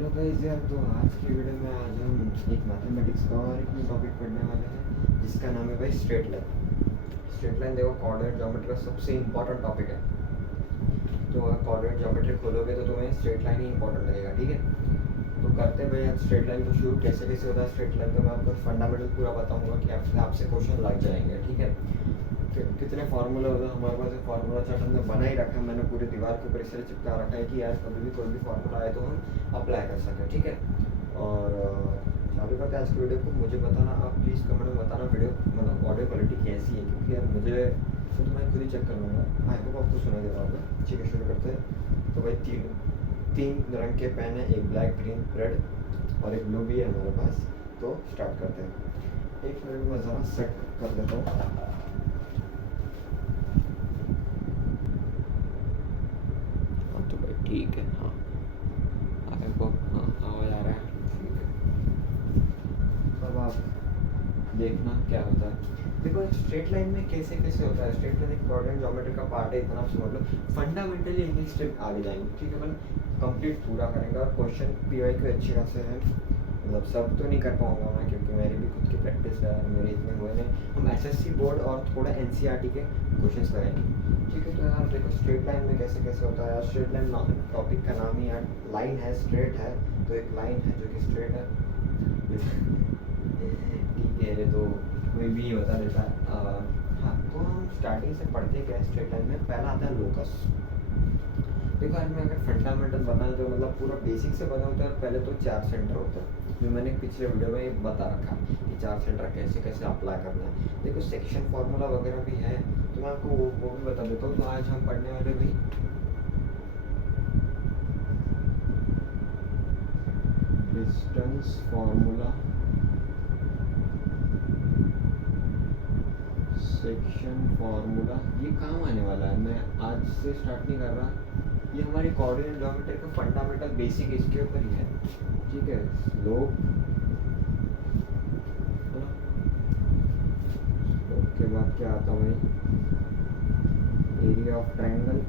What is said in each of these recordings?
Hello guys यार, तो आज की वीडियो में आज हम एक मैथमेटिक्स का और एक टॉपिक पढ़ने वाले हैं जिसका नाम है भाई स्ट्रेट लाइन। स्ट्रेट लाइन देखो कोऑर्डिनेट ज्योमेट्री का सबसे इम्पोर्टेंट टॉपिक है। तो अगर कोऑर्डिनेट ज्योमेट्री खोलोगे तो तुम्हें स्ट्रेट लाइन ही इंपॉर्टेंट लगेगा, ठीक है। तो करते हैं भाई आज स्ट्रेट लाइन को शुरू। कैसे कैसे होता है स्ट्रेट लाइन का मैं आपको फंडामेंटल पूरा बताऊंगा कि आपसे क्वेश्चन लग जाएंगे, ठीक है। कितने फार्मूला होता है हमारे पास, फार्मूला चार्ट हमने बना ही रखा है। मैंने पूरी दीवार के ऊपर इसलिए चिपका रखा है कि यार कभी भी कोई भी फार्मूला आए तो हम अप्लाई कर सकें, ठीक है। और चालू करते हैं आज की वीडियो को। मुझे बताना, आप प्लीज़ कमेंट में बताना वीडियो मतलब ऑडियो क्वालिटी कैसी है, क्योंकि यार मुझे खुद मैं खुद ही चेक कर लूँगा। आई होप आपको सुनाई दे रहा होगा, ठीक है। शुरू करते हैं। तो भाई तीन रंग के पेन है, एक ब्लैक, ग्रीन, रेड और एक ब्लू भी है हमारे पास। तो स्टार्ट करते हैं। एक मिनट में ज़रा सेट कर देता हूँ। तो भाई ठीक है, हाँ आई होप हाँ आवाज़ आ रहा है, ठीक है। अब आप देखना क्या होता है। देखो स्ट्रेट लाइन में कैसे कैसे होता है। स्ट्रेट लाइन एक कोऑर्डिनेट ज्योमेट्री का पार्ट है, इतना आप समझ लो। फंडामेंटली एक स्टेप आगे जाएंगे, ठीक है। अपन कंप्लीट पूरा करेंगे और क्वेश्चन पीवाई के अच्छे खासे हैं। मतलब सब तो नहीं कर पाऊंगा मैं, क्योंकि मेरी भी खुद की प्रैक्टिस है, मेरे इतने हुए नहीं। हम एसएससी बोर्ड और थोड़ा एनसीईआरटी के क्वेश्चंस करेंगे, ठीक है। तो यार देखो स्ट्रेट लाइन में कैसे कैसे होता है। स्ट्रेट लाइन टॉपिक का नाम ही यार लाइन है, स्ट्रेट है। तो एक लाइन है जो कि स्ट्रेट है, ठीक है। ये तो कोई भी बता देता है। हाँ, तो हम स्टार्टिंग से पढ़ते गए स्ट्रेट लाइन में। पहला आता है लोकस। देखो यार मैं अगर फंडामेंटल बताऊँ तो मतलब पूरा बेसिक से बताऊँ तो पहले तो 4 सेंटर होता है, जो मैंने पिछले वीडियो में बता रखा कि 4 सेंटर कैसे कैसे अप्लाई करना है। देखो सेक्शन फार्मूला वगैरह भी है, तो मैं आपको वो भी बता देता हूँ। तो आज हम पढ़ने वाले भाई डिस्टेंस फार्मूला, सेक्शन फार्मूला। ये काम आने वाला है, मैं आज से स्टार्ट नहीं कर रहा। ये हमारी कोऑर्डिनेट ज्योमेट्री का फंडामेंटल बेसिक इसके ऊपर ही है, ठीक है। स्लोप के बाद क्या आता है भाई, area of triangle.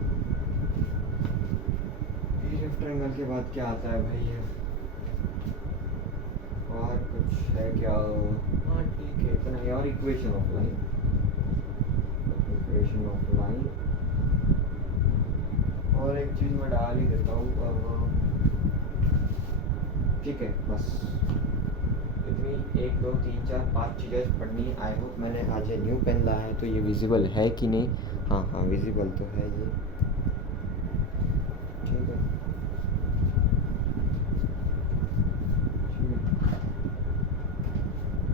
Area of triangle के बाद क्या आता है भाई, और कुछ है क्या? हाँ ठीक है, इतना ही। और equation of line, equation of line. और एक चीज़ मैं डाल ही देता हूँ, ठीक है। बस इतनी 1 2 3 4 5 चीज़ें पढ़नी। आई होप मैंने आज ये न्यू पेन लाया है तो ये विजिबल है कि नहीं। हाँ हाँ विजिबल तो है ये, ठीक है।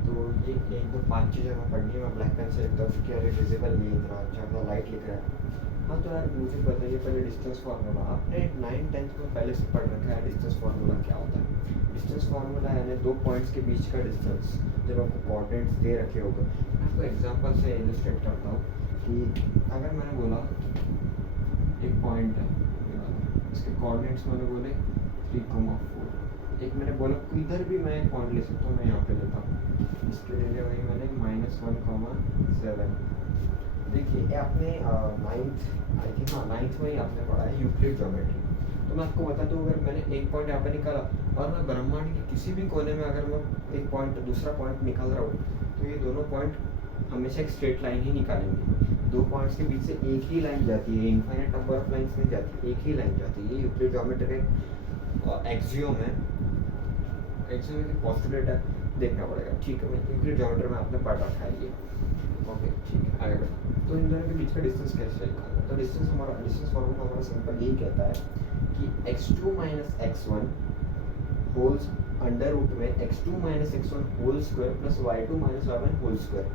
तो ये 1 2 5 चीज़ें मैं पढ़नी है। मैं ब्लैक पेन से लिखता हूँ क्योंकि अरे विजिबल नहीं इतना अच्छा लाइट लिख रहा है। हाँ तो यार मुझे बताइए पहले डिस्टेंस फार्मूला। आपने 9 10th में पहले से पढ़ रखा है डिस्टेंस फार्मूला क्या होता है। डिस्टेंस फार्मूला यानी 2 पॉइंट्स के बीच का डिस्टेंस, जब आपको कोऑर्डिनेट्स दे रखे होगा। मैं आपको एग्जांपल से इलस्ट्रेट करता हूँ कि अगर मैंने बोला एक पॉइंट है, इसके कोऑर्डिनेट्स मैंने बोले 3,4। एक मैंने बोला इधर भी मैं एक पॉइंट ले सकता हूँ, मैं यहाँ पे लेता हूँ। इसके लिए वही मैंने -1,7। देखिए आपने 9th आई थिंक, हाँ 9th में ही आपने पढ़ा है यूक्लिड ज्योमेट्री। तो मैं आपको बता दूँ, अगर मैंने एक पॉइंट यहाँ पे निकाला और मैं ब्रह्मांड के किसी भी कोने में अगर मैं एक पॉइंट दूसरा पॉइंट निकाल रहा हूँ, तो ये दोनों पॉइंट हमेशा एक स्ट्रेट लाइन ही निकालेंगे। 2 पॉइंट्स के बीच से एक ही लाइन जाती है, इनफाइनाइट नंबर ऑफ लाइन्स नहीं जाती, एक ही लाइन जाती है। ये यूक्लिड ज्योमेट्री का एक्सियोम है। एक्सियोम की पोस्टुलेट है, देखना पड़ेगा, ठीक है। यूक्लिड ज्योमेट्री में आपने पढ़ रखा है ये, ओके ठीक है। आगे बढ़ो। तो इन दोनों के बीच का डिस्टेंस कैसे निकालना है। तो डिस्टेंस फार्मूला हमारा सिंपल यही कहता है कि x2 - x1 holes under root में x2 - x1 whole square plus y2 - y1 whole square.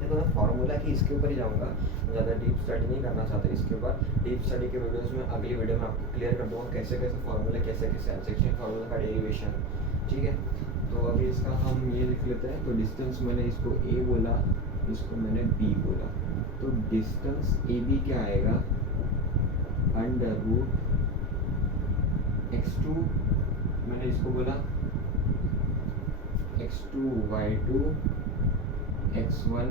देखो मैं फार्मूला की इसके ऊपर ही जाऊँगा, ज़्यादा डीप स्टडी नहीं करना चाहते इसके ऊपर। डीप स्टडी के वीडियोज़ में अगली वीडियो में आपको क्लियर कर दूँगा कैसे कैसे फार्मूला कैसे कैसे सेक्शन फार्मूला का डेरिवेशन, ठीक है। तो अभी इसका हम ये लिख लेते हैं। तो डिस्टेंस मैंने इसको a बोला, इसको मैंने b बोला। तो डिस्टेंस AB क्या आएगा, अंडर रूट x2 मैंने इसको बोला x2 y2 x1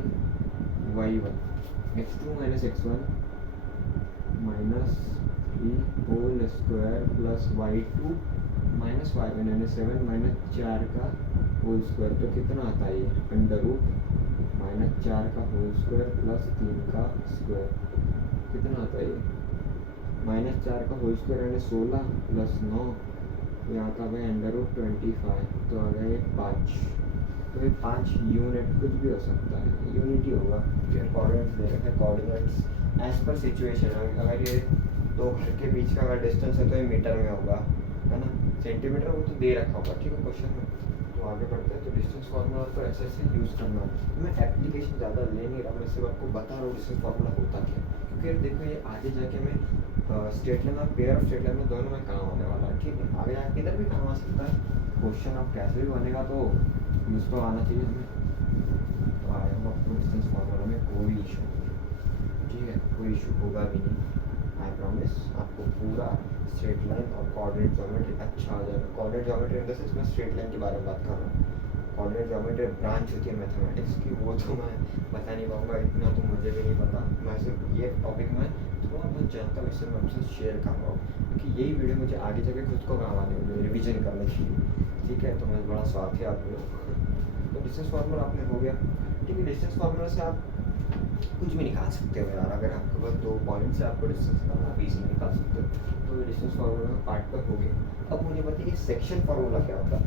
y1, x2 - x1 -3 whole square plus y2 minus 5 यानी 7 माइनस 4 का होल स्क्वायर, तो कितना आता है ये अंडर रूट माइनस 4 का होल स्क्वायर प्लस 3 का स्क्वायर, कितना आता है ये माइनस 4 का होल स्क्वायर यानी 16 प्लस 9, यहाँ का भाई अंडर रूट 25, तो आ गया ये 5। तो ये 5 यूनिट कुछ भी हो सकता है, यूनिट ही होगा। फिर कोऑर्डिनेट्स दे रखे हैं, कोऑर्डिनेट्स एज पर सिचुएशन। अगर ये दो घर के बीच का अगर डिस्टेंस है तो ये मीटर में होगा, है ना, सेंटीमीटर वो तो दे रखा होगा, ठीक है क्वेश्चन में। तो आगे बढ़ते हैं। तो डिस्टेंस फार्मूला तो ऐसे ऐसे यूज़ करना है। मैं एप्लीकेशन ज़्यादा ले नहीं रहा, मैं सिर्फ आपको बता रहा हूँ डिस्टेंस फार्मूला होता क्या, क्योंकि देखो ये आगे जाके मैं स्टेट लाइन और पेयर ऑफ स्टेट लाइन में दोनों में काम आने वाला है, ठीक है। आगे जाके किधर भी काम आ सकता है क्वेश्चन, अब कैसे भी बनेगा तो यूज़ तो आना चाहिए हमें। तो आएगा आपको डिस्टेंस फार्मूला में कोई इशू नहीं, ठीक है, कोई इशू होगा भी नहीं, आई प्रॉमिस। आपको पूरा स्ट्रेट लाइन और कोऑर्डिनेट ज्योमेट्री अच्छा आ जाएगा। Coordinate geometry in the sense मैं स्ट्रेट लाइन के बारे में बात कर रहा हूँ। कोऑर्डिनेट ज्योमेट्री ब्रांच होती है मैथमेटिक्स की, वो तो मैं बता नहीं पाऊँगा, इतना तो मुझे भी नहीं पता। मैं सिर्फ ये टॉपिक में थोड़ा बहुत जानता हूँ, इससे मैं आपसे शेयर कर रहा हूँ, क्योंकि यही वीडियो मुझे आगे जाके खुद को काम आने वाली है, रिविजन करने के लिए, ठीक है। तो मैं बड़ा स्वार्थी आदमी हूँ। तो डिस्टेंस फार्मूला आपने हो गया, ठीक है। डिस्टेंस फार्मूला से आप कुछ भी निकाल सकते हो यार, अगर आपके पास 2 पॉइंट से आपको डिस्टेंस निकालना, आप इजीली निकाल सकते हो। तो डिस्टेंस फार्मूला का पार्ट पर हो गया। अब मुझे बताइए सेक्शन फार्मूला क्या होता है,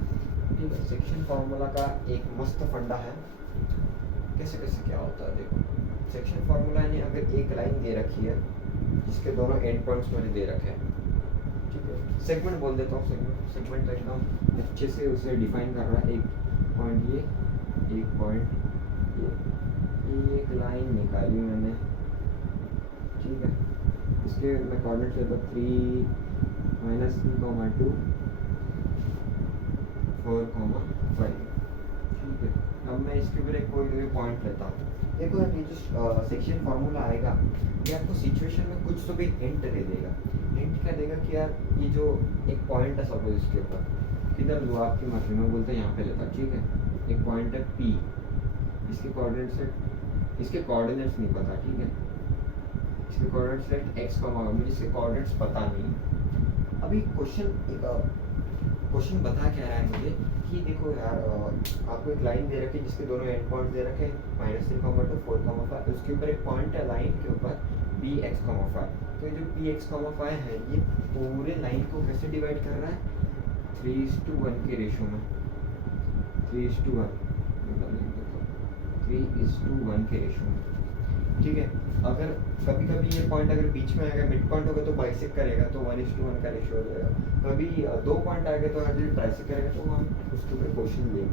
ठीक है। सेक्शन फार्मूला का एक मस्त फंडा है, कैसे कैसे क्या होता है देखो। सेक्शन फार्मूला यानी अगर एक लाइन दे रखी है जिसके दोनों एंड पॉइंट्स मुझे दे रखे हैं, ठीक है, सेगमेंट बोल देता हूँ, सेगमेंट तो एकदम अच्छे से उसे डिफाइन कर रहा है। एक पॉइंट ये, एक पॉइंट ये, एक लाइन निकाली मैंने, ठीक है। इसके मैं कोऑर्डिनेट लेता हूँ 3 -3, 2 4, 5, ठीक है। अब मैं इसके ऊपर एक कोई पॉइंट लेता हूँ। देखो यार ये जो सेक्शन फार्मूला आएगा ये आपको सिचुएशन में कुछ तो भी हिंट दे देगा। हिंट क्या देगा कि यार ये जो एक पॉइंट है सपोज इसके ऊपर, किधर लो आपकी मर्जी में बोलते हैं यहाँ पे लेता, ठीक है। एक पॉइंट है P, इसके कोऑर्डिनेट्स नहीं पता, ठीक है। इसके कोऑर्डिनेट्स सेट x, मुझे इसके कोऑर्डिनेट्स पता नहीं। अभी क्वेश्चन बता क्या रहा है मुझे कि देखो यार आपको एक लाइन दे रखी है जिसके दोनों एंड पॉइंट दे रखे हैं -3, 2, 4, 5, उसके ऊपर एक पॉइंट है लाइन के ऊपर Px, 5। तो ये जो Px, 5 है ये पूरे लाइन को कैसे डिवाइड कर रहा है 3:1 के रेशो में, 3:1 के रेशो में, ठीक है। अगर कभी कभी ये पॉइंट अगर बीच में आएगा, मिड पॉइंट होगा तो बाइसेक्ट करेगा तो 1:1 का रेशियो हो जाएगा। कभी 2 पॉइंट आएगा तो हर जगह ट्राइसेक्ट करेगा, तो हम उसके ऊपर क्वेश्चन लेंगे।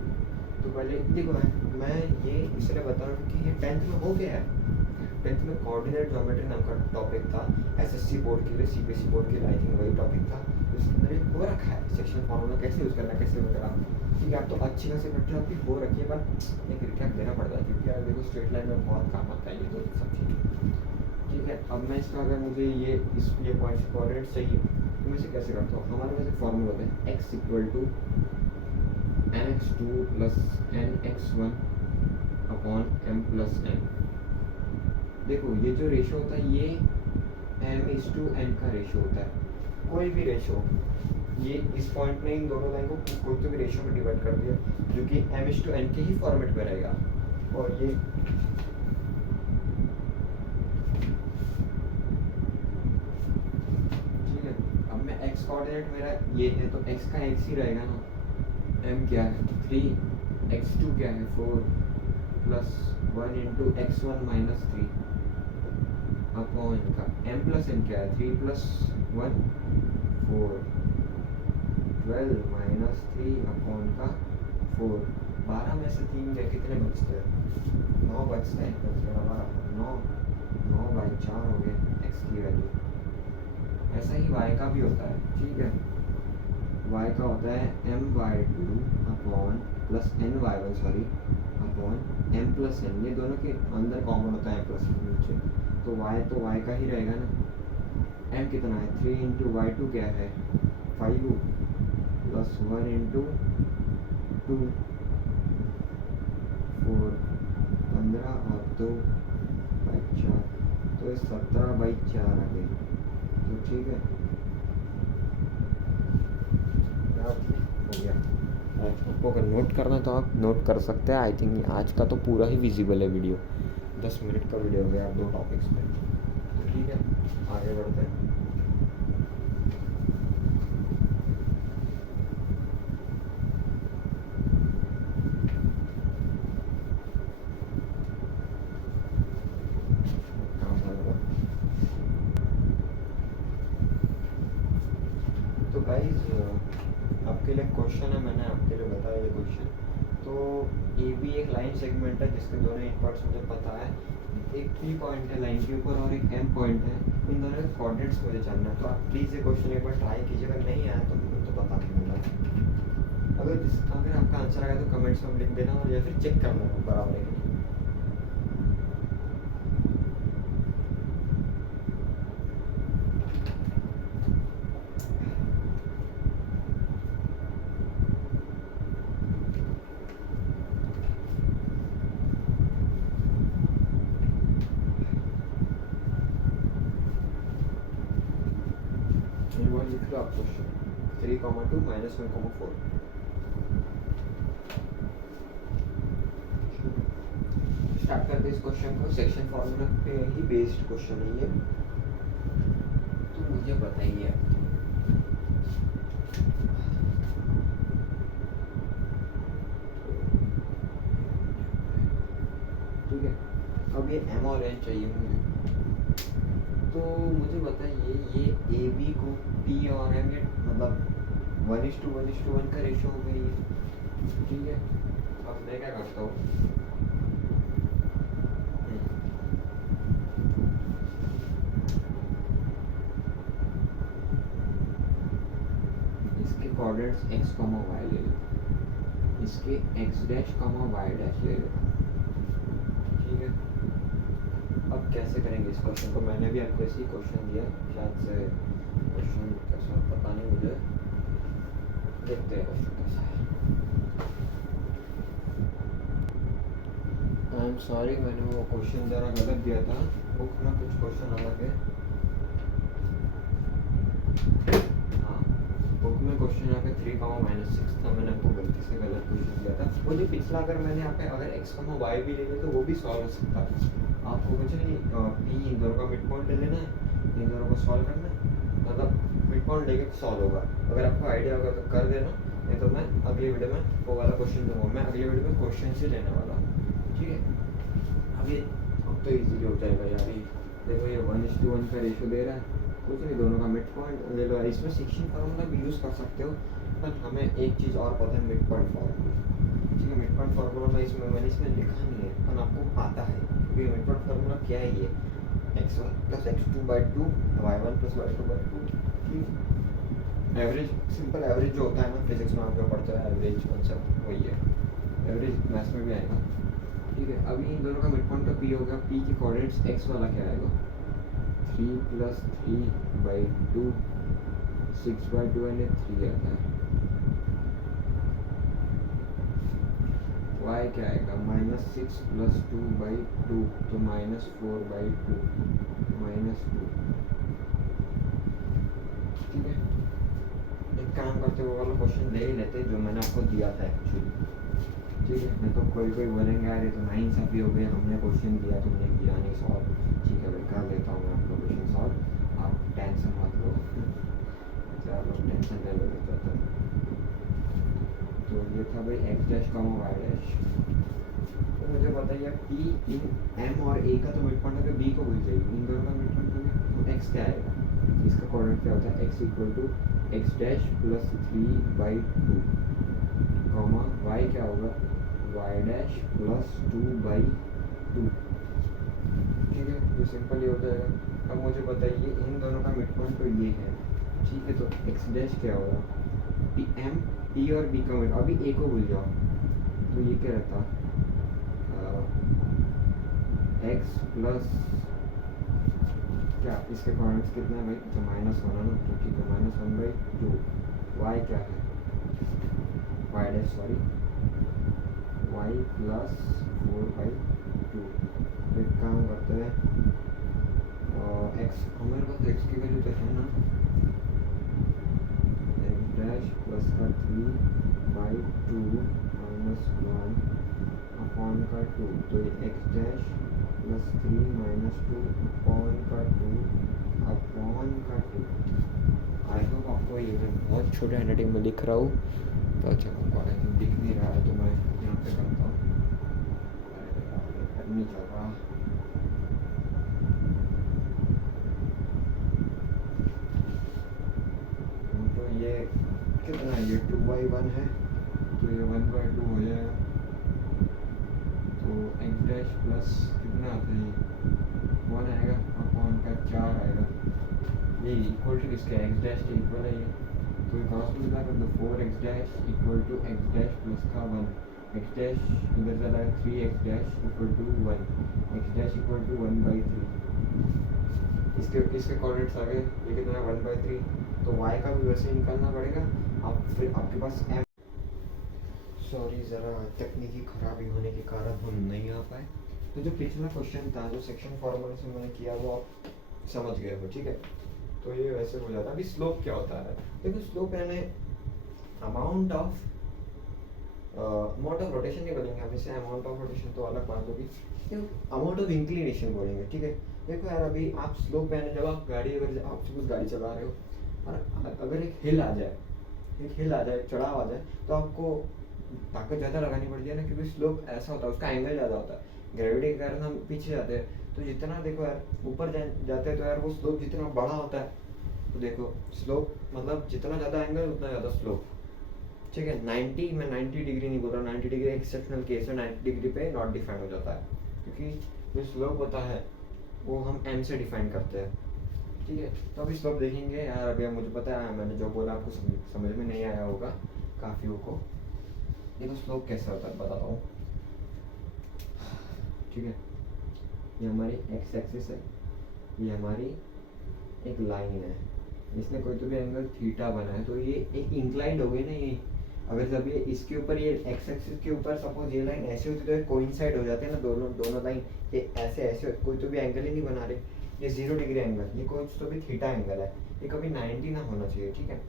तो पहले देखो मैं ये इसलिए बता रहा हूँ कि ये 10th में हो गया है। 10th में कोऑर्डिनेट ज्योमेट्री नाम का टॉपिक था, एसएससी बोर्ड के लिए, सीबीएसई बोर्ड के लिए आई थिंक वही टॉपिक था। उसके अंदर एक हो रखा है सेक्शन फार्मूला कैसे यूज़ करना है, कैसे वगैरह, ठीक है। आप तो अच्छी खासी पढ़ते आपकी हो रखी है, पर एक रिकैप देना पड़ता है क्योंकि यार देखो स्ट्रेट लाइन में बहुत काम आता है ये तो सब चीज़ें, ठीक है। अब मैं इसका अगर मुझे ये पॉइंट कोऑर्डिनेट चाहिए तो मैं इसे कैसे करता हूँ। हमारे पास एक फॉर्मूला होता है x = nx2 + nx1 / m + n। देखो ये जो रेशो होता है ये m:n का रेशो होता है, कोई भी रेशो, ये इस पॉइंट में इन दोनों लाइन को कोई तो भी रेशो में डिवाइड कर दिया जो कि m:n के ही फॉर्मेट में रहेगा। और ये ठीक है। अब मैं x कोऑर्डिनेट मेरा ये है तो x का x ही रहेगा ना, m क्या है 3, x2 क्या है 4 + 1 × x1 - 3 अपॉन का m + n क्या है 3 + 1 4 12 - 3 अपॉन का 4। 12 में से 3 गए कितने बचते हैं 9 बचते हैं, तो हमारा 9/4 हो गया x की वैल्यू। ऐसा ही y का भी होता है, ठीक है। y का होता है m/2 upon + n/1 upon m + n, ये दोनों के अंदर कॉमन होता है प्लस नीचे, तो y का ही रहेगा ना। m कितना है 3 × y2 क्या है 5 + 1 × 2 4 15 और 2/4, तो 17/4 आ गई। तो ठीक है, मैं आपको अगर नोट करना है तो आप नोट कर सकते हैं। आई थिंक आज का तो पूरा ही विजिबल है वीडियो, 10 मिनट का वीडियो हो गया आप 2 टॉपिक्स में। तो ठीक है, आगे बढ़ते हैं। काम करूँगा। तो गाइज आपके लिए क्वेश्चन है, मैंने आपके लिए बताया ये क्वेश्चन। तो ए बी एक लाइन सेगमेंट है जिसके दोनों इन पार्ट्स मुझे पता है। एक पी पॉइंट है लाइन के ऊपर और एक एम पॉइंट है, इन दोनों के कोऑर्डिनेट्स मुझे जानना है। तो आप प्लीज़ ये क्वेश्चन एक बार ट्राई कीजिए, अगर नहीं आया तो मुझे तो बता देना। अगर आपका आंसर आया तो कमेंट्स में लिख देना, और या फिर चेक करना बराबर है कि नहीं। लिख लो आप क्वेश्चन 3,2 -1,4। स्टार्ट करते इस क्वेश्चन को। सेक्शन फॉर्मूला पे ही बेस्ड क्वेश्चन है ये। तो मुझे बताइए, ठीक है, अब ये एम और एन चाहिए मुझे। तो मुझे बताइए ये ए बी को पी और एम, ये मतलब 1:1:1 का रेशो हो गई है, ठीक है। अब मैं क्या करता हूँ, इसके कोऑर्डिनेट्स x, y ले लेता, इसके x' y' ले लेता, ठीक है। अब कैसे करेंगे इस क्वेश्चन को, मैंने भी आपको ऐसे ही क्वेश्चन दिया, शायद से क्वेश्चन कैसा पता नहीं मुझे, देखते हैं क्वेश्चन कैसा है। आई एम सॉरी, मैंने वो क्वेश्चन ज़रा गलत दिया था, बुक में कुछ क्वेश्चन अलग है। हाँ, बुक में क्वेश्चन यहाँ पे 3,-6 था, मैंने आपको गलती से गलत क्वेश्चन दिया था। वो जो पिछला अगर मैंने यहाँ पे अगर x, y भी ले लिया तो वो भी सॉल्व हो सकता है। आपको कुछ नहीं, पी इन दोनों का मिड पॉइंट ले लेना है, इन दोनों को सॉल्व करना है, मतलब मिड पॉइंट लेके सॉल्व होगा। अगर आपको आइडिया होगा तो कर देना, नहीं तो मैं अगली वीडियो में वो वाला क्वेश्चन दूंगा। मैं अगली वीडियो में क्वेश्चन से लेने वाला हूँ, ठीक है। अब तो इजीली हो जाएगा यार। ये देखो, ये 1:1 का रेशो दे रहा है, कुछ नहीं, दोनों का मिड पॉइंट ले लो। इसमें सेक्शन फार्मूला भी यूज़ कर सकते हो, पर हमें एक चीज़ और पता है, मिड पॉइंट फार्मूला, ठीक है। मिड पॉइंट फार्मूला में मैंने इसमें लिखा नहीं है, पर आपको आता है कि मिड पॉइंट फार्मूला क्या है। ये x1 + x2/2 y1 + y2/2, ठीक। एवरेज, सिंपल एवरेज जो होता है ना, फिजिक्स में आपको पढ़ते हैं एवरेज कॉन्सेप्ट, वही है। एवरेज मैथ्स में भी आएगा, ठीक है। अभी इन दोनों का मिड पॉइंट तो p हो गया। p की कोऑर्डिनेट्स x वाला क्या आएगा, 3 + 3/2, 6/2 यानी 3 आता है। y क्या आएगा, -6 + 2/2, तो -4/2, -2, ठीक है। एक काम करते हुए वाला क्वेश्चन ले ही लेते जो मैंने आपको दिया था एक्चुअली, ठीक है। नहीं तो कोई बोलेंगे यार ये तो नाइंसाफ़ी हो गई, हमने क्वेश्चन दिया तुमने किया नहीं सॉल्व। ठीक है भाई, कर लेता हूँ मैं आपका क्वेश्चन सॉल्व, आप टेंशन मत लो। चलो टेंशन ले लो तो ये था भाई x', y'। तो मुझे बताइए p इन m और a का तो मिड पॉइंट है, b को भूल जाइए, इन दोनों का मिड पॉइंट है, तो x क्या आएगा, इसका कोऑर्डिनेट क्या होता है, x = x' + 3/2, y क्या होगा, y' + 2/2, ठीक है। तो सिंपल ही हो जाएगा। अब मुझे बताइए इन दोनों का मिड पॉइंट तो ये है, ठीक है। तो x' क्या होगा, p और b का मिड, अभी a को भूल जाओ, तो ये क्या रहता, x प्लस क्या, इसके कोऑर्डिनेट्स कितना है भाई, तो -1 है ना, तो ठीक है, -1/2। y क्या है, y' सॉरी, y + 4/2। एक काम करते हैं, x हमारे पास x की वैल्यू तो है ना, x' + 3 बाई 2 माइनस 1 अपॉन का 2, तो ये x dash plus 3 minus 2 upon का 2 अपॉन का 2। आई होप आपको ये मैं बहुत छोटे हैंडराइटिंग में लिख रहा हूँ, तो अच्छा आपको दिख नहीं रहा है तो मैं यहाँ पे करता हूँ। नहीं चल रहा। तो ये कितना है, ये 2/1 है, तो ये 1/2 हो जाएगा। तो एक्स डैश प्लस कितना आता है, 1 आएगा अपॉन का 4 आएगा। ये इक्वल टू किसका, एक्स डैश के इक्वल है ये, तो क्रॉस मल्टीप्लाई कर दो, 4x dash equal to x dash plus का 1, एक्स डैश इधर चला है 3x dash equal to 1, x dash equal to 1/3। इसके कोऑर्डिनेट्स आ गए, ये कितना है 1/3, तो y का भी वैसे ही निकालना पड़ेगा। अब फिर आपके पास m, सॉरी ज़रा तकनीकी खराबी होने के कारण हम नहीं आ पाए। तो जो पिछला क्वेश्चन था जो सेक्शन फॉर्मूला से मैंने किया वो आप समझ गए हो, ठीक है। तो ये वैसे हो जाता है। अभी स्लोप क्या होता है, देखो स्लोप यानी अमाउंट ऑफ रोटेशन नहीं बोलेंगे हम इसे, अमाउंट ऑफ रोटेशन तो अलग बात होगी, अमाउंट ऑफ इंक्लिनेशन बोलेंगे, ठीक है। देखो यार अभी आप स्लोप यानी जब आप गाड़ी, अगर आप सपोज गाड़ी चला रहे हो और अगर एक हिल आ जाए, चढ़ाव आ जाए, तो आपको ताकत ज़्यादा लगानी पड़ती है ना, क्योंकि स्लोप ऐसा होता है, उसका एंगल ज़्यादा होता है, ग्रेविटी के कारण हम पीछे जाते हैं। तो जितना देखो यार ऊपर जाते हैं तो यार वो स्लोप जितना बड़ा होता है, तो देखो स्लोप मतलब जितना ज़्यादा एंगल उतना ज़्यादा स्लोप, ठीक है। 90 मैं 90 डिग्री नहीं बोल रहा, 90 डिग्री एक्सेप्शनल केस है, 90 डिग्री पे नॉट डिफाइन हो जाता है, क्योंकि जो स्लोप होता है वो हम m से डिफाइन करते हैं, ठीक है। तो अभी स्लोप देखेंगे यार। अभी मुझे पता है मैंने जो बोला आपको समझ में नहीं आया होगा काफ़ियों को। देखो स्लोप कैसा होता है बताता हूँ, ठीक है। ये हमारी एक्स एक्सिस है, ये हमारी एक लाइन है, इसने कोई तो भी एंगल थीटा बना है, तो ये एक इंक्लाइंड हो गई ना ये। अगर जब ये इसके ऊपर, ये एक्स एक्सिस के ऊपर सपोज ये लाइन ऐसे होती तो ये कोइंसाइड हो जाते हैं ना, दोनों लाइन ये ऐसे कोई तो भी एंगल ही नहीं बना रहे। ये 0 डिग्री एंगल, ये कोई तो भी थीटा एंगल है, ये कभी 90 ना होना चाहिए, ठीक है।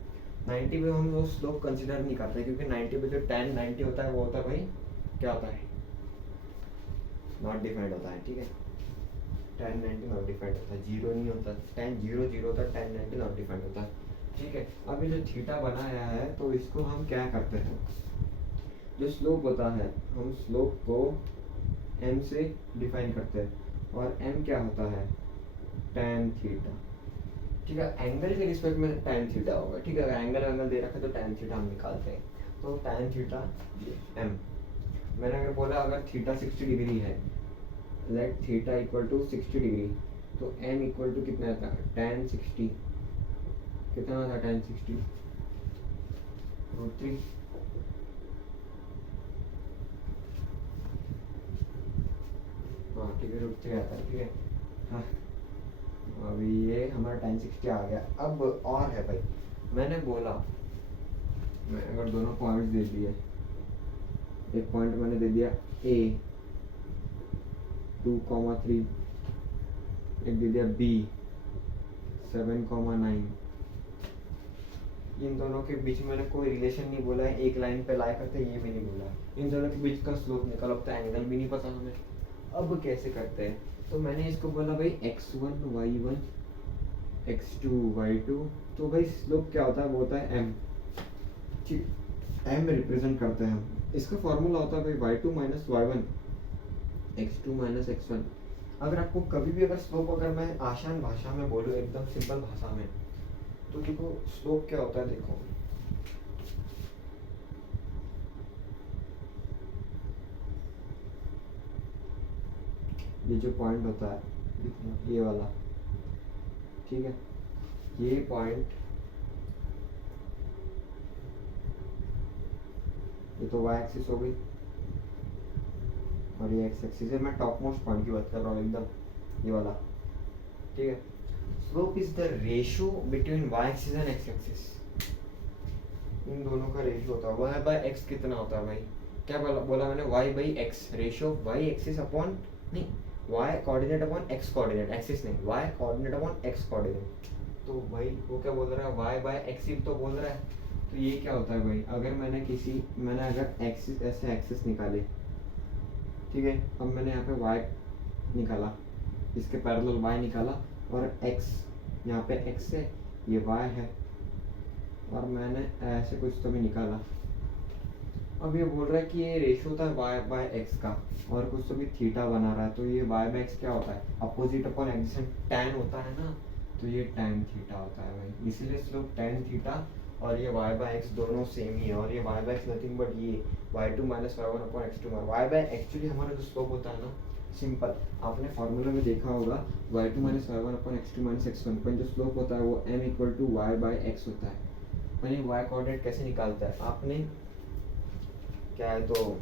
90 पे हम वो स्लोप कंसिडर नहीं करते, क्योंकि 90 पे जो tan 90 होता है वो होता है भाई क्या होता है, नॉट डिफाइंड होता है, ठीक है। tan 90 नॉट डिफाइंड होता है, 0 नहीं होता, tan 0 0 होता है, tan 90 नॉट डिफाइंड होता है, ठीक है। अब ये जो थीटा बनाया है तो इसको हम क्या करते हैं, जो स्लोप होता है हम स्लोप को m से डिफाइन करते हैं, और m क्या होता है tan थीटा, ठीक है। एंगल के रिस्पेक्ट में tan थीटा होगा, ठीक है। अगर एंगल दे रखा है तो tan थीटा हम निकालते हैं, तो tan थीटा m, मैंने अगर बोला अगर थीटा 60 डिग्री है, let theta equal to 60 degree, तो m इक्वल टू कितना आता है tan 60, कितना था tan 60 √3, हाँ ठीक है √3 आता है, ठीक है। हाँ अभी ये हमारा tan 60 आ गया। अब और है भाई, मैंने बोला मैं अगर दोनों पॉइंट्स दे दिए, एक पॉइंट मैंने दे दिया a 2,3, एक दे दिया b 7,9, इन दोनों के बीच मैंने कोई रिलेशन नहीं बोला है, एक लाइन पे लाई करते ये भी नहीं बोला, इन दोनों के बीच का स्लोप निकालो, अब तो एंगल भी नहीं पता हमें। अब कैसे करते हैं, तो मैंने इसको बोला भाई x1 y1 x2 y2, तो भाई स्लोप क्या होता है, वो होता है m, ठीक, m रिप्रेजेंट करते हैं हम। इसका फॉर्मूला होता है भाई y2 minus y1 x2 minus x1। अगर आपको कभी भी अगर स्लोप, अगर मैं आसान भाषा में बोलूँ, एकदम सिंपल भाषा में, तो देखो स्लोप क्या होता है, देखो ये जो पॉइंट होता है ये वाला, ठीक है, ये पॉइंट, ये तो y एक्सिस हो गई और ये x एक्सिस है, मैं टॉप मोस्ट पॉइंट की बात कर रहा हूँ एकदम ये वाला, ठीक है। Slope is the ratio between y axis and x axis, इन दोनों का रेशियो होता है। y बाय x कितना होता है भाई, क्या बोला मैंने, y by x, ratio y axis upon, नहीं y coordinate upon x coordinate, axis नहीं, y coordinate upon x coordinate, तो भाई वो क्या बोल रहा है, y बाय x ही तो बोल रहा है, तो ये क्या होता है भाई, अगर मैंने अगर एक्सिस ऐसे एक्सिस निकाले, ठीक है, अब मैंने यहाँ पे वाई निकाला, इसके पैरेलल वाई निकाला, और एक्स यहाँ पे एक्स है, ये वाई है, और मैंने ऐसे कुछ तो भी निकाला। अब ये बोल रहा है कि ये रेशो होता है वाई बाय एक्स का, और कुछ तो भी थीटा बना रहा है, तो ये वाई बाय एक्स क्या होता है, अपोजिट अपॉन एडजेसेंट टैन होता है ना, तो ये टैन थीटा होता है भाई, इसीलिए स्लोप टैन थीटा, और ये वाई बाय एक्स दोनों सेम ही है, और ये y by x nothing but ये y two minus y one upon x two minus y by actually हमारा जो स्लोप होता है ना, सिंपल, आपने फॉर्मूला में देखा होगा y two minus y one upon x two minus x one, पर जो स्लोप होता है वो m equal to y by x होता है। पर ये वाई कोऑर्डिनेट कैसे निकालता है, आपने क्या है, तो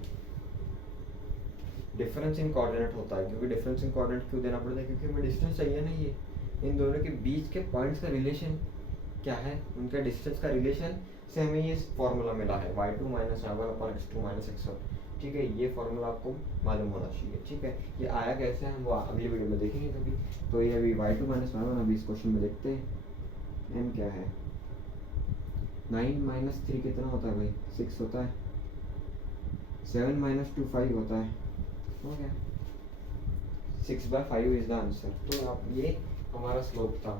डिफरेंस इन कोऑर्डिनेट होता है, क्योंकि डिफरेंस इन कोऑर्डिनेट क्यों देना पड़ता है, क्योंकि हमें डिस्टेंस चाहिए ना, ये इन दोनों के बीच के पॉइंट्स का रिलेशन क्या है, उनका डिस्टेंस का रिलेशन से हमें ये फॉर्मूला मिला है y two minus y one upon x two minus x one, ठीक है, ये फॉर्मूला आपको मालूम होना चाहिए, ठीक है। ये आया कैसे है हम वो अगली वीडियो में देखेंगे कभी। तो ये अभी y two minus y one अभी इस क्वेश्चन में देखते हैं। एम क्या है, 9 माइनस 3 कितना होता है भाई, 6 होता है, 7 माइनस 2 5 होता है, हो गया, 6/5 इज द आंसर। तो आप ये हमारा स्लोप था,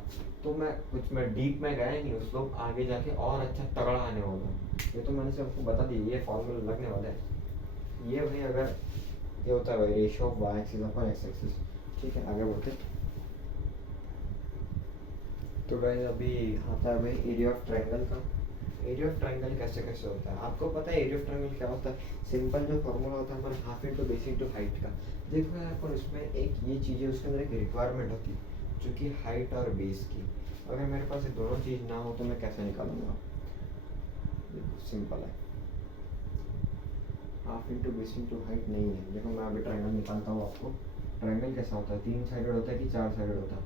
तो मैं कुछ मैं डीप में गया नहीं, स्लोप आगे जाके और अच्छा तगड़ा आने वाला है, ये तो मैंने से आपको बता दिया, ये फॉर्मूला लगने वाला है। ये भाई अगर ये होता है भाई ratio of y axis upon x axis, ठीक है, आगे बढ़ते। तो भाई अभी आता है भाई एरिया ऑफ ट्रायंगल का। एरिया ऑफ ट्रायंगल कैसे कैसे होता है, आपको पता है एरिया ऑफ ट्रायंगल क्या होता है, सिंपल जो फॉर्मूला होता है हमारा half into base into height का। देखो यार पर उसमें एक ये चीज़ है, उसके अंदर एक रिक्वायरमेंट होती है जो कि हाइट और बेस की, अगर मेरे पास ये दोनों चीज़ ना हो तो मैं कैसे निकालूंगा, सिंपल है, half into base into height नहीं है। देखो मैं अभी ट्रायंगल निकालता हूँ आपको, ट्रायंगल कैसा होता है, 3 साइडेड होता है कि 4 साइडेड होता है,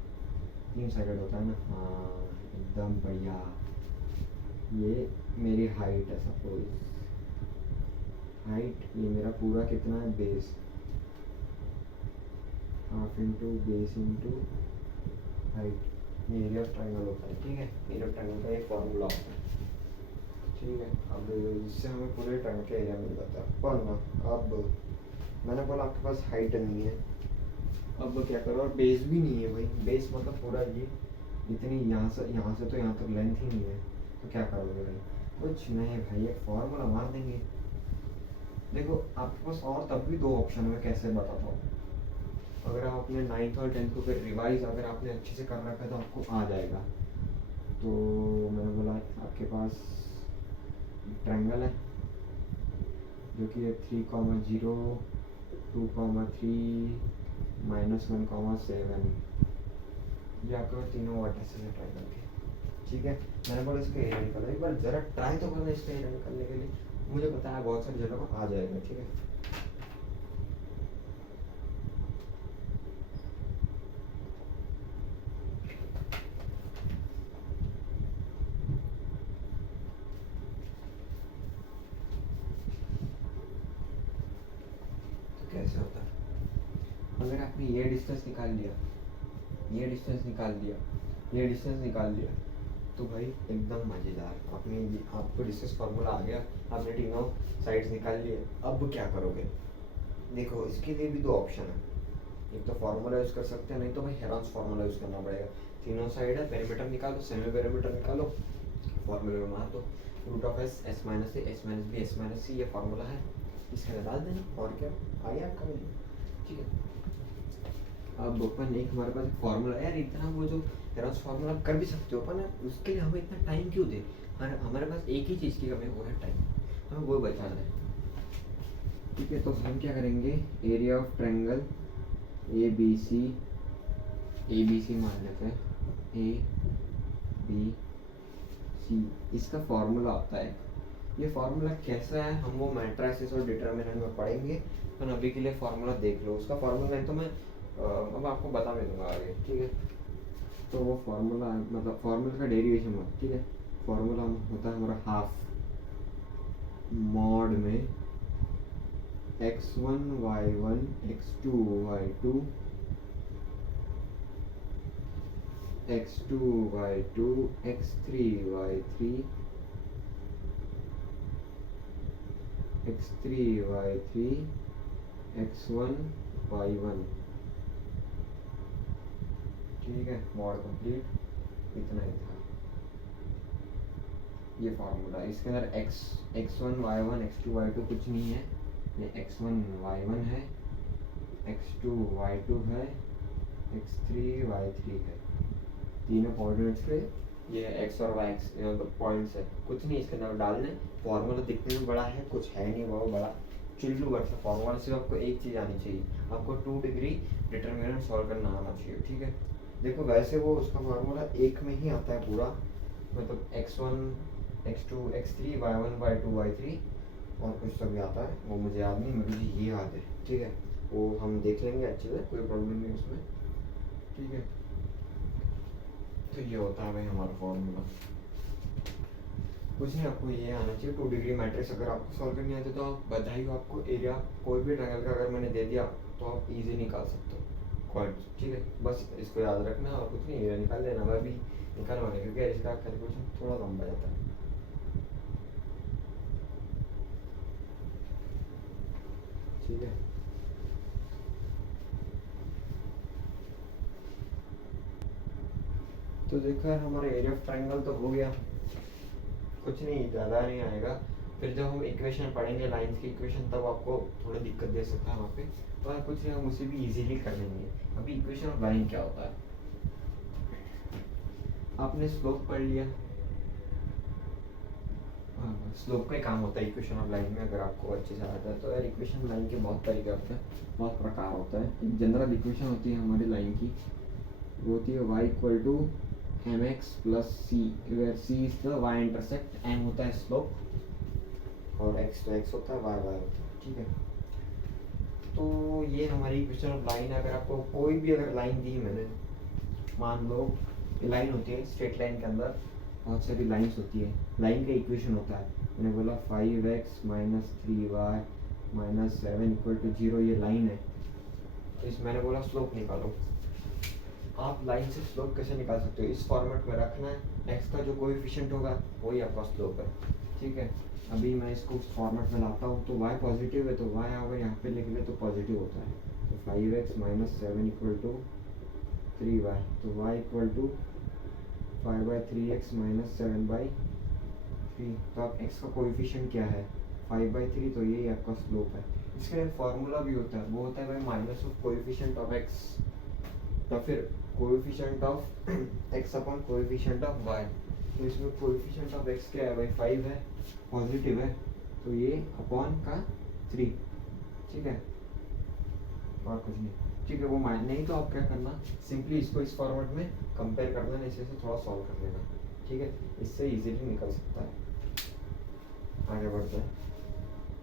3 साइडेड होता है ना, हाँ एकदम बढ़िया। ये मेरी हाइट है, सपोज हाइट, ये मेरा पूरा कितना है base, half into base into height, ये एरिया ऑफ ट्रायंगल होता है, ठीक है, एरिया ऑफ ट्रायंगल का एक फॉर्मूला होता है, ठीक है। अब इससे हमें पूरे ट्रायंगल का एरिया मिल जाता है। पर ना अब मैंने बोला आपके पास हाइट नहीं है, अब क्या करो, और बेस भी नहीं है भाई, बेस मतलब पूरा ये इतनी यहाँ से तो यहाँ तक लेंथ ही नहीं है, तो क्या करोगे भाई, कुछ नहीं भाई, एक फॉर्मूला मार देंगे। देखो आपके पास और तब भी 2 ऑप्शन है, मैं कैसे बताता हूँ, अगर आप अपने 9th और 10th को फिर रिवाइज अगर आपने अच्छे से कर रखा है तो आपको आ जाएगा। तो मैंने बोला आपके पास ट्रायंगल है जो कि है 3,0 2,3 -1,7, ये आपके तीनों वर्टिसेस है ट्रायंगल के, ठीक है। मैंने बोला इसका एरिया निकालो, एक बार जरा ट्राई तो करना इसका एरिया निकालने के लिए, मुझे पता है बहुत सारी जगह को आ जाएगा, ठीक है। तो कैसे होता है, अगर आपने ये डिस्टेंस निकाल लिया, ये डिस्टेंस निकाल दिया, ये डिस्टेंस निकाल दिया, तो भाई एकदम मज़ेदार, आपने आपको डिस्टेंस फार्मूला आ गया, आपने तीनों साइड्स निकाल लिए। अब क्या करोगे, देखो इसके लिए भी 2 ऑप्शन है, एक तो फार्मूला यूज़ कर सकते हैं, नहीं तो भाई हेरॉन्स फार्मूला यूज़ करना पड़ेगा। तीनों साइड है, पेरीमीटर निकालो, सेमी पेरीमीटर निकालो, फार्मूले में मार दो, root of s, s minus a, s minus b, s minus c, ये फार्मूला है, इसके अंदर डाल देना, और क्या आ गया आपका वैल्यू, ठीक है। अब अपन एक हमारे पास एक फार्मूला, यार इतना वो जो हेरॉन्स फार्मूला कर भी सकते हो, अपन उसके लिए हमें इतना टाइम क्यों दे, हमारे पास एक ही चीज़ की कमी है, वो है टाइम, हमें वो बचाना है, ठीक है। तो हम क्या करेंगे, area of triangle A B C मान लेते हैं, ए बी सी, इसका फॉर्मूला होता है, ये फार्मूला कैसा है हम वो मैट्रिसेस और डिटर्मिनेंट में पढ़ेंगे, पर अभी के लिए फार्मूला देख लो, उसका फार्मूला नहीं तो मैं अब आपको बता भी दूंगा आगे, ठीक है। तो वो फार्मूला मतलब फार्मूला का डेरिवेशन हो, ठीक है, फार्मूला होता है हमारा हाफ मॉड में x1 y1 x2 y2 x2 y2 x3 y3 x3 y3 x1 y1, ठीक है, मॉड कंप्लीट। इतना ही था ये फार्मूला। इसके अंदर x1 y1 x2 y2 कुछ नहीं है, ये x1 y1 है, x2 y2 है, x3 y3 है, तीनों कोऑर्डिनेट्स पे ये x और y पॉइंट्स है, कुछ नहीं इसके अंदर डालने। फार्मूला दिखने में बड़ा है, कुछ है नहीं वो बड़ा चुल्लू बट फार्मूला। सिर्फ आपको एक चीज़ आनी चाहिए, आपको 2 डिग्री डिटर्मिनेंट सॉल्व करना आना चाहिए, ठीक है। देखो वैसे वो उसका फार्मूला एक में ही आता है पूरा, मतलब x1 x2 x3 y1 y2 y3 और कुछ तो भी आता है, वो मुझे याद नहीं, मुझे ये याद है, ठीक है। वो हम देख लेंगे अच्छे से, कोई प्रॉब्लम नहीं उसमें, ठीक है। तो ये होता है भाई हमारा फॉर्मूला, कुछ नहीं, आपको ये आना चाहिए 2 डिग्री मैट्रिक्स। अगर आपको सॉल्व करनी आती तो आप बधाई हो, आपको एरिया कोई भी ट्रायंगल का अगर मैंने दे दिया तो आप इजी निकाल सकते हो क्वाड्रेंट, ठीक है। बस इसको याद रखना और कुछ नहीं, एरिया निकाल लेना। मैं भी निकालवाने क्योंकि इसका कैलकुलेशन थोड़ा लंबा जाता है, ठीक है। तो देखो यार हमारा एरिया ऑफ ट्रायंगल तो हो गया, कुछ नहीं ज़्यादा नहीं आएगा। फिर जब हम इक्वेशन पढ़ेंगे लाइंस की इक्वेशन, तब आपको थोड़ा दिक्कत दे सकता है वहाँ पे, तो कुछ नहीं, हम उसे भी इजीली कर लेंगे। अभी इक्वेशन ऑफ लाइन क्या होता है, आपने स्लोप पढ़ लिया, स्लोप का ही काम होता है इक्वेशन ऑफ लाइन में, अगर आपको अच्छे से आता है तो। यार इक्वेशन लाइन के बहुत तरीके होते हैं, बहुत प्रकार होता है। एक जनरल इक्वेशन होती है हमारी लाइन की, वो होती है y equal to m x plus c, where c is the y intersect, m होता है स्लोप और एक्स तो एक्स होता है, वाई वाई होता है, ठीक है। तो ये हमारी इक्वेशन ऑफ लाइन। अगर आपको कोई भी अगर लाइन दी मैंने, मान लो लाइन होती है, स्ट्रेट लाइन के अंदर बहुत सारी लाइंस होती है, लाइन का इक्वेशन होता है। मैंने बोला 5x minus 3y minus 7 equal to 0, ये लाइन है। तो इस मैंने बोला स्लोप निकालो। आप लाइन से स्लोप कैसे निकाल सकते हो, इस फॉर्मेट में रखना है, x का जो कोएफिशिएंट होगा वही आपका स्लोप है, ठीक है। अभी मैं इसको उस फॉर्मेट में लाता हूँ, तो y पॉजिटिव है तो y अगर यहाँ पे लिख ले तो पॉजिटिव होता है। तो 5x minus 7 equal to 3y, तो y equal to 5/3x minus 7/3। तो आप x का कोएफिशिएंट क्या है, 5/3, तो यही आपका स्लोप है। इसका एक फार्मूला भी होता है, वो होता है भाई minus of coefficient of x, तो फिर coefficient of x upon coefficient of y। तो इसमें कोएफिशिएंट ऑफ x क्या है भाई, 5 है, पॉजिटिव है, तो ये अपॉन का 3, ठीक है, और कुछ नहीं, ठीक है। वो मान नहीं तो आप क्या करना, सिंपली इसको इस फॉर्मेट में कंपेयर कर लेना, इसे थोड़ा सॉल्व कर लेना, ठीक है, इससे इजीली निकल सकता है। आगे बढ़ते हैं,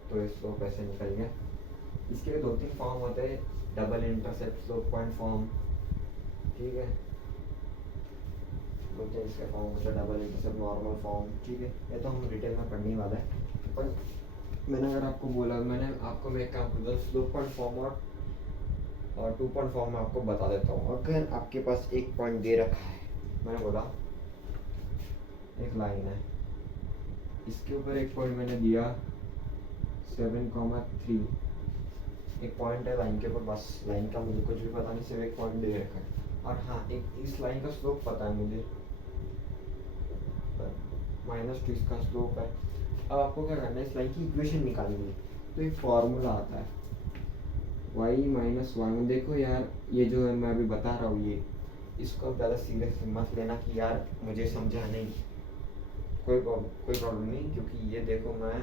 तो इसको कैसे निकल गया। इसके लिए 2-3 फॉर्म होते हैं, double intercept slope point form, ठीक है, बोलते हैं इसका फॉर्म होता है डबल इंटरसेप्ट नॉर्मल फॉर्म, ठीक है। ये तो हम डिटेल में पढ़ने वाला है, पर मैंने अगर आपको बोला, मैंने आपको मैं एक काम करता स्लोप पॉइंट फॉर्म और 2 पॉइंट फॉर्म में आपको बता देता हूँ। अगर आपके पास एक पॉइंट दे रखा है, मैंने बोला एक लाइन है, इसके ऊपर एक पॉइंट मैंने दिया 7,3, एक पॉइंट है लाइन के ऊपर, बस लाइन का मुझे कुछ भी पता नहीं, सिर्फ एक पॉइंट दे रखा है। और हाँ, एक इस लाइन का स्लोप पता है मुझे, -2 इसका स्लोप है। अब आपको क्या करना है, इस लाइन की इक्वेशन निकालनी है। तो एक फॉर्मूला आता है y माइनस y1। देखो यार, ये जो है मैं अभी बता रहा हूँ, ये इसको ज़्यादा सीरियस मत लेना कि यार मुझे समझा नहीं, कोई प्रॉब्लम नहीं, क्योंकि ये देखो मैं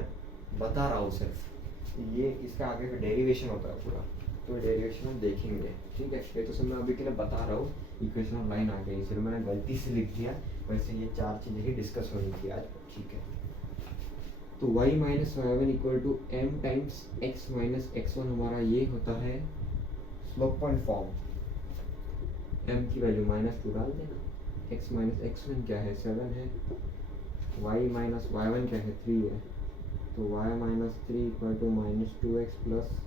बता रहा हूँ सिर्फ, ये इसका आगे का डेरिवेशन होता है पूरा, तो डेरिवेशन हम देखेंगे, ठीक है। ये तो सब मैं अभी के लिए बता रहा हूँ, इक्वेशन ऑफ लाइन आ गई, सिर्फ मैंने गलती से लिख दिया, वैसे ये 4 चीज़ें ही डिस्कस होनी थी आज, ठीक है। तो y minus y1 equal to m times x minus x1, हमारा ये होता है स्लोप पॉइंट फॉर्म। m की वैल्यू -2 डाल देना, x माइनस x1 क्या है 7 है, y माइनस y1 क्या है 3 है, तो y minus 3 equal to -2x plus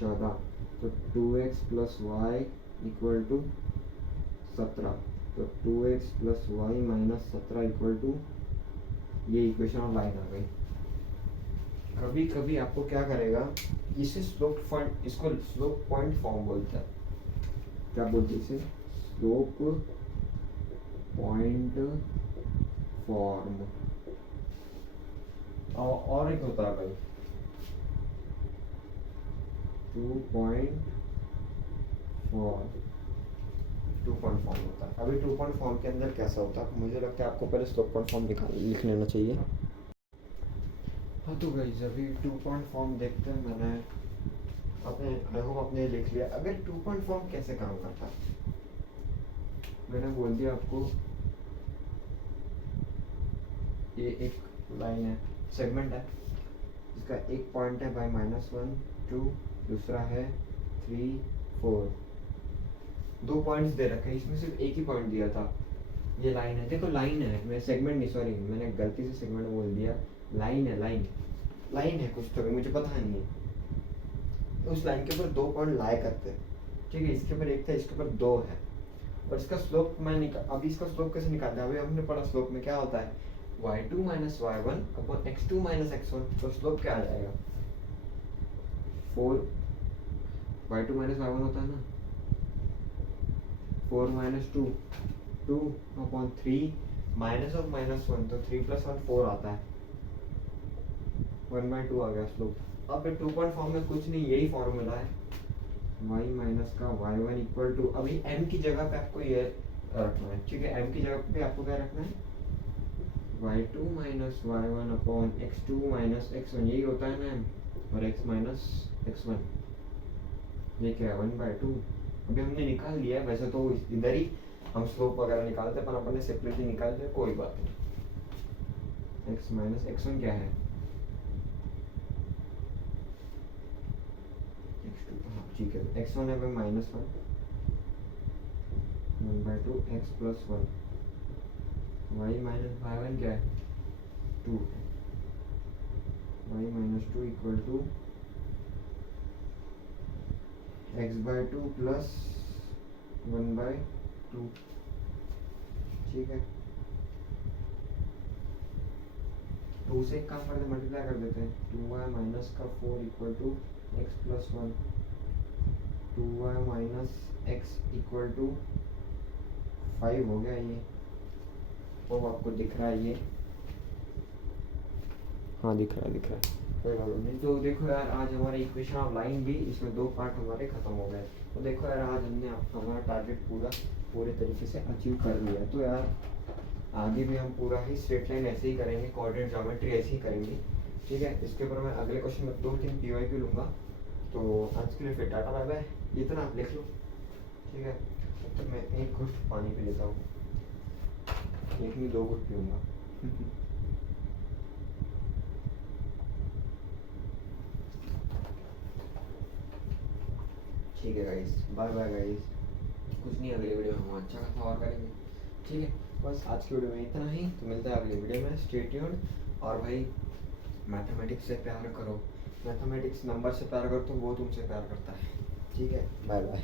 14, तो 2x plus y equal to 17, तो 2x plus y minus 17 equal to, ये इक्वेशन ऑफ लाइन आ गई। कभी कभी आपको क्या करेगा, इसे स्लोप पॉइंट, इसको स्लोप पॉइंट फॉर्म बोलते हैं। क्या बोलते हैं इसे? Slope point form. और एक होता है भाई 2 पॉइंट फॉर्म। 2 पॉइंट फॉर्म होता है। अभी 2 पॉइंट फॉर्म के अंदर कैसा होता है, मुझे लगता है आपको पहले स्लोप पॉइंट फॉर्म लिख लेना चाहिए। हाँ तो गाइस अभी 2 पॉइंट फॉर्म देखते हैं। मैंने आई होप आपने लिख लिया। अगर 2 पॉइंट फॉर्म कैसे काम करता है, मैंने बोल दिया आपको, ये एक लाइन है, सेगमेंट है, इसका एक पॉइंट है बाई -1 2, दूसरा है 3 4। 2 पॉइंट्स दे रखे हैं, इसमें सिर्फ एक ही पॉइंट दिया था। ये लाइन है, देखो लाइन है, मैं सेगमेंट नहीं, सॉरी मैंने गलती से सेगमेंट बोल दिया। लाइन है, लाइन है कुछ तो भी मुझे पता नहीं है। उस लाइन के ऊपर 2 पॉइंट लाए करते हैं, ठीक है। इसके ऊपर एक था, इसके ऊपर 2 है। और इसका स्लोप मैं अभी इसका स्लोप कैसे निकालते हैं, अभी हमने पढ़ा स्लोप में क्या होता है, y2 - y1 upon x2 - x1। तो स्लोप क्या आ जाएगा, 4 y2 - y1 होता है ना, 4 - 2 2 अपॉन 3 माइनस ऑफ -1, तो 3 + 1 4 आता है, 1/2 आ गया स्लोप। अब 2 पॉइंट फॉर्म में कुछ नहीं, यही फॉर्मूला है, y माइनस का y1 इक्वल टू, अभी m की जगह पे आपको ये रखना है, ठीक है। m की जगह पे आपको क्या रखना है, y2 - y1 upon x2 - x1, यही होता है ना m, और x - x1, ये क्या है 1/2। अभी हमने निकाल लिया है, वैसे तो इधर ही हम स्लोप वगैरह निकालते हैं, पर अपन ने सेपरेटली निकाल दिया, कोई बात नहीं। x - x1 क्या है, ठीक है, x1 है -1 1/2 x + 1, y - y1 क्या है 2, y - 2 equal to x/2 plus 1/2, ठीक है। 2 से एक काम करते, मल्टीप्लाई कर देते हैं, 2y माइनस का 4 equal to x + 1, 2y - x equal to 5 हो गया ये। वो आपको दिख रहा है ये, हाँ दिख रहा है, कोई प्रॉब्लम नहीं। तो देखो यार, आज हमारा इक्वेशन ऑफ लाइन भी, इसमें 2 पार्ट हमारे खत्म हो गए। तो देखो यार, आज हमने हमारा टारगेट पूरे तरीके से अचीव कर लिया। तो यार आगे भी हम पूरा ही स्ट्रेट लाइन ऐसे ही करेंगे, कोऑर्डिनेट ज्योमेट्री ऐसे ही करेंगे, ठीक है। इसके ऊपर मैं अगले क्वेश्चन में 2-3 PYQ लूँगा। तो आज के लिए फिर टाटा बाय बाय, इतना आप लिख लो, ठीक है। तब तक मैं एक घुट पानी पी लेता हूँ, एक नहीं 2 घुट पीऊँगा। ठीक है गाइस, बाय बाय गाइस। कुछ नहीं, अगले वीडियो में हम अच्छा खासा और करेंगे, ठीक है। बस आज की वीडियो में इतना ही, तो मिलता है अगले वीडियो में, स्टे ट्यून्ड। और भाई मैथमेटिक्स से प्यार करो, मैथमेटिक्स नंबर से प्यार करो तो वो तुमसे प्यार करता है, ठीक है। Bye bye.